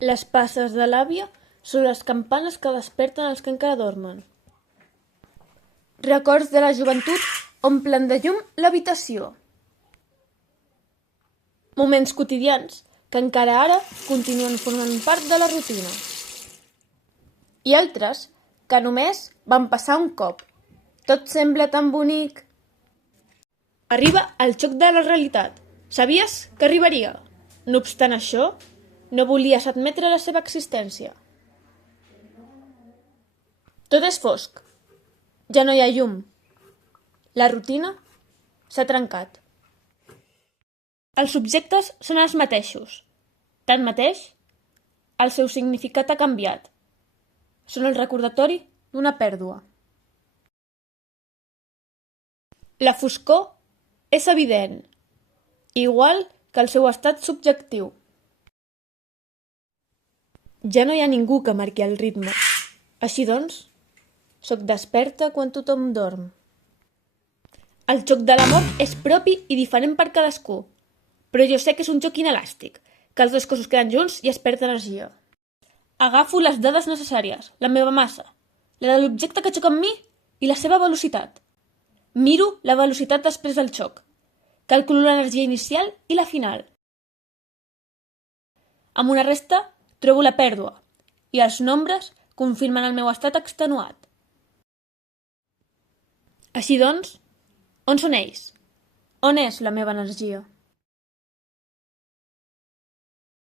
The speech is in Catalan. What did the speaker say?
Les passes de l'àvia són les campanes que desperten els que encara dormen. Records de la joventut omplen de llum l'habitació. Moments quotidians que encara ara continuen formant part de la rutina. I altres que només van passar un cop. Tot sembla tan bonic. Arriba el xoc de la realitat. Sabies que arribaria? No obstant això, no volies admetre la seva existència. Tot és fosc. Ja no hi ha llum. La rutina s'ha trencat. Els objectes són els mateixos. Tanmateix, el seu significat ha canviat. Són el recordatori d'una pèrdua. La foscor és evident, igual que el seu estat subjectiu. Ja no hi ha ningú que marqui el ritme. Així doncs, soc desperta quan tothom dorm. El joc de la mort és propi i diferent per cadascú, però jo sé que és un joc inelàstic, que els dos cossos queden junts i es perd energia. Agafo les dades necessàries, la meva massa, la de l'objecte que xoca amb mi i la seva velocitat. Miro la velocitat després del xoc. Calculo l'energia inicial i la final. Amb una resta trobo la pèrdua i els nombres confirmen el meu estat extenuat. Així doncs, on són ells? On és la meva energia?